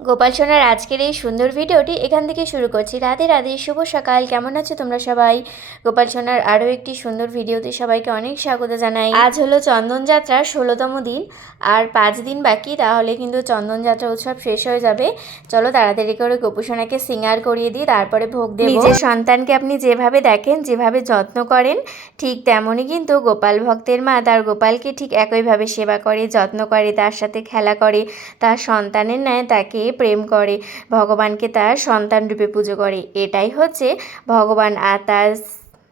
গোপাল সোনার আজকের এই সুন্দর ভিডিওটি এখান থেকে শুরু করছি। রাধে রাধে, শুভ সকাল। কেমন আছো তোমরা সবাই? গোপাল সোনার আরও একটি সুন্দর ভিডিওতে সবাইকে অনেক স্বাগত জানাই। আজ হলো চন্দন যাত্রার ষোলোতম দিন। আর পাঁচ দিন বাকি, তাহলে কিন্তু চন্দন যাত্রা উৎসব শেষ হয়ে যাবে। চলো তাড়াতাড়ি করে গোপু সোনাকে সিঙ্গার করিয়ে দিই, তারপরে ভোগ দেব। নিজের সন্তানকে আপনি যেভাবে দেখেন, যেভাবে যত্ন করেন, ঠিক তেমনই কিন্তু গোপাল ভক্তের মা তার গোপালকে ঠিক একইভাবে সেবা করে, যত্ন করে, তার সাথে খেলা করে, তার সন্তানের ন্যায় তাকে প্রেম করে ভগবানকে তার সন্তান রূপে পুজো করে। এটাই হচ্ছে ভগবান আর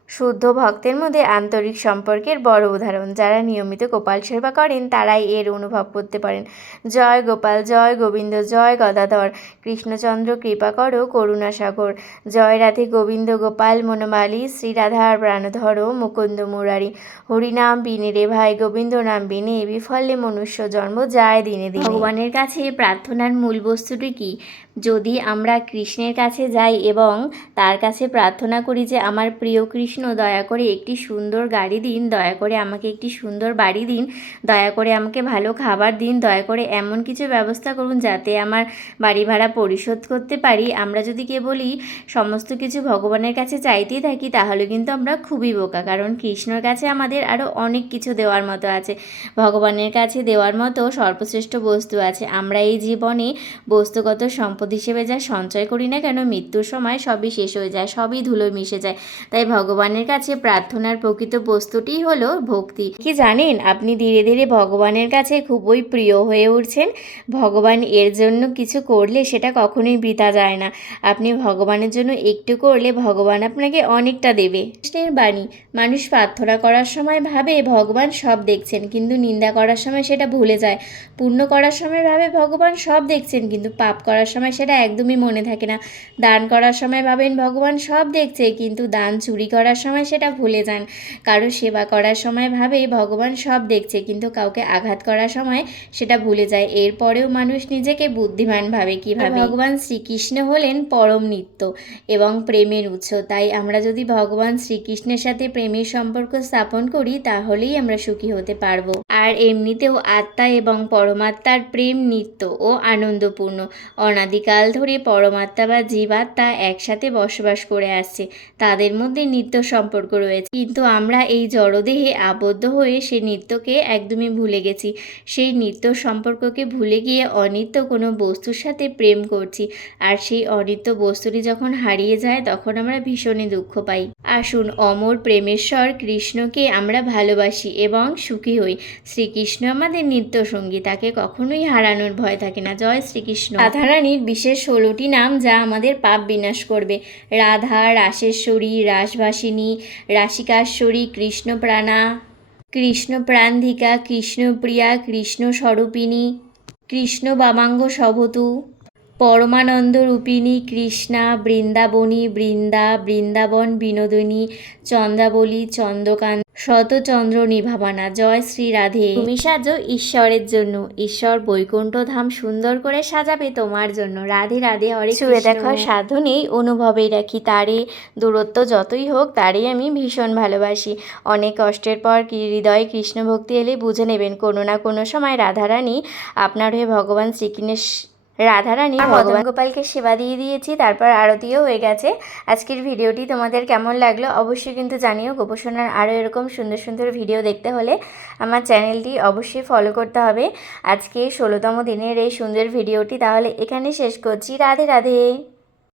শুদ্ধ ভক্তের মধ্যে আন্তরিক সম্পর্কের বড় উদাহরণ। যারা নিয়মিত গোপাল সেবা করেন, তারাই এর অনুভব করতে পারেন। জয় গোপাল, জয় গোবিন্দ, জয় গদাধর। কৃষ্ণচন্দ্র, কৃপা করো করুণাসাগর জয় রাধে গোবিন্দ, গোপাল মনোমালী। শ্রীরাধার প্রাণধর, মুকুন্দ মুরারি। হরিনাম বিনে রে ভাই, গোবিন্দ নাম বিনে বিফলে মনুষ্য জন্ম যায় দিনে দিনে। ভগবানের কাছে প্রার্থনার মূল বস্তুটি কি? যদি আমরা কৃষ্ণের কাছে যাই এবং তার কাছে প্রার্থনা করি যে, আমার প্রিয় কৃষ্ণ দয়া করে একটি সুন্দর গাড়ি দিন, দয়া করে আমাকে একটি সুন্দর বাড়ি দিন, দয়া করে আমাকে ভালো খাবার দিন, দয়া করে এমন কিছু ব্যবস্থা করুন যাতে আমার বাড়ি ভাড়া পরিশোধ করতে পারি। আমরা যদি কেবলই সমস্ত কিছু ভগবানের কাছে চাইতেই থাকি, তাহলে কিন্তু আমরা খুবই বোকা, কারণ কৃষ্ণর কাছে আমাদের আরও অনেক কিছু দেওয়ার মতো আছে। ভগবানের কাছে দেওয়ার মতো সর্বশ্রেষ্ঠ বস্তু আছে। আমরা এই জীবনে বস্তুগত সম্পদ হিসেবে যা সঞ্চয় করি না কেন, মৃত্যুর সময় সবই শেষ হয়ে যায়, সবই ধুলো মিশে যায়। তাই ভগবানের কাছে প্রার্থনার প্রকৃত বস্তুটিই হলো ভক্তি। কি জানেন, আপনি ধীরে ধীরে ভগবানের কাছে খুবই প্রিয় হয়ে উঠছেন। ভগবান এর জন্য কিছু করলে সেটা কখনোই বৃথা যায় না। আপনি ভগবানের জন্য একটু করলে ভগবান আপনাকে অনেকটা দেবে। কৃষ্ণের বাণী, মানুষ প্রার্থনা করার সময় ভাবে ভগবান সব দেখছেন, কিন্তু নিন্দা করার সময় সেটা ভুলে যায়। পুণ্য করার সময় ভাবে ভগবান সব দেখছেন, কিন্তু পাপ করার সময় সেটা একদমই মনে থাকে না। দান করার সময় ভাবেন ভগবান সব দেখছে, কিন্তু দান চুরি করার সময় সেটা ভুলে যান। কারও সেবা করার সময় ভাবে ভগবান সব দেখছে, কিন্তু কাউকে আঘাত করার সময় সেটা ভুলে যায়। এরপরেও মানুষ নিজেকে বুদ্ধিমান ভাবে কীভাবে। ভগবান শ্রীকৃষ্ণ হলেন পরম নিত্য এবং প্রেমের উৎস। তাই আমরা যদি ভগবান শ্রীকৃষ্ণের সাথে প্রেমের সম্পর্ক স্থাপন করি, তাহলেই আমরা সুখী হতে পারব। আর এমনিতেও আত্মা এবং পরমাত্মার প্রেম নিত্য ও আনন্দপূর্ণ। অনাদিকাল ধরে পরমাত্মা বা জীবাত্মা একসাথে বসবাস করে আসছে। তাদের মধ্যে নিত্য সম্পর্ক রয়েছে। কিন্তু আমরা এই জড়দেহে আবদ্ধ হয়ে সেই নৃত্যকে একদমই ভুলে গেছি। সেই নৃত্য সম্পর্ককে ভুলে গিয়ে অনিত্য কোনো বস্তুর সাথে প্রেম করছি। আর সেই অনিত্য বস্তুটি যখন হারিয়ে যায়, তখন আমরা ভীষণই দুঃখ পাই। আসুন, অমর প্রেমেশ্বর কৃষ্ণকে আমরা ভালোবাসি এবং সুখী হই। শ্রীকৃষ্ণ আমাদের নিত্য সঙ্গী তাকে কখনোই হারানোর ভয় থাকে না। জয় শ্রীকৃষ্ণ। রাধারানীর বিশেষ ষোলোটি নাম যা আমাদের পাপ বিনাশ করবে। রাধা, রাসেশ্বরী রাসভাসিনী রাশিকাশ্বরী কৃষ্ণপ্রাণা, কৃষ্ণপ্রান্ধিকা কৃষ্ণপ্রিয়া কৃষ্ণস্বরূপিণী কৃষ্ণ বামাঙ্গ সভতু পরমানন্দ রূপিণী কৃষ্ণা, বৃন্দাবনী, বৃন্দা, বৃন্দাবন বিনোদিনী চন্দ্রাবলী চন্দ্রকান্ত শতচন্দ্র নিভাবানা জয় শ্রী রাধে। তুমি সাজো ঈশ্বরের জন্য। ঈশ্বর বৈকুণ্ঠ ধাম সুন্দর করে সাজাবে তোমার জন্য। রাধে রাধে হরে ছুঁয়ে দেখার সাধনেই অনুভবেই রাখি তারে। দূরত্ব যতই হোক তারই আমি ভীষণ ভালোবাসি। অনেক কষ্টের পর কি হৃদয়ে কৃষ্ণ ভক্তি এলে বুঝে নেবেন কোনো না কোনো সময় রাধারানী আপনার হয়ে ভগবান শ্রীকৃষ্ণের রাধারানী ভগবান গোপালকে সেবা দিয়ে দিয়েছি তারপর আরতিও হয়ে গেছে। আজকের ভিডিওটি তোমাদের কেমন লাগল অবশ্যই কিন্তু জানিও। গোপসনার আরও এরকম সুন্দর সুন্দর ভিডিও দেখতে হলে আমার চ্যানেলটি অবশ্যই ফলো করতে হবে। আজকে ষোলোতম দিনের এই সুন্দর ভিডিওটি তাহলে এখানে শেষ করছি। রাধে রাধে।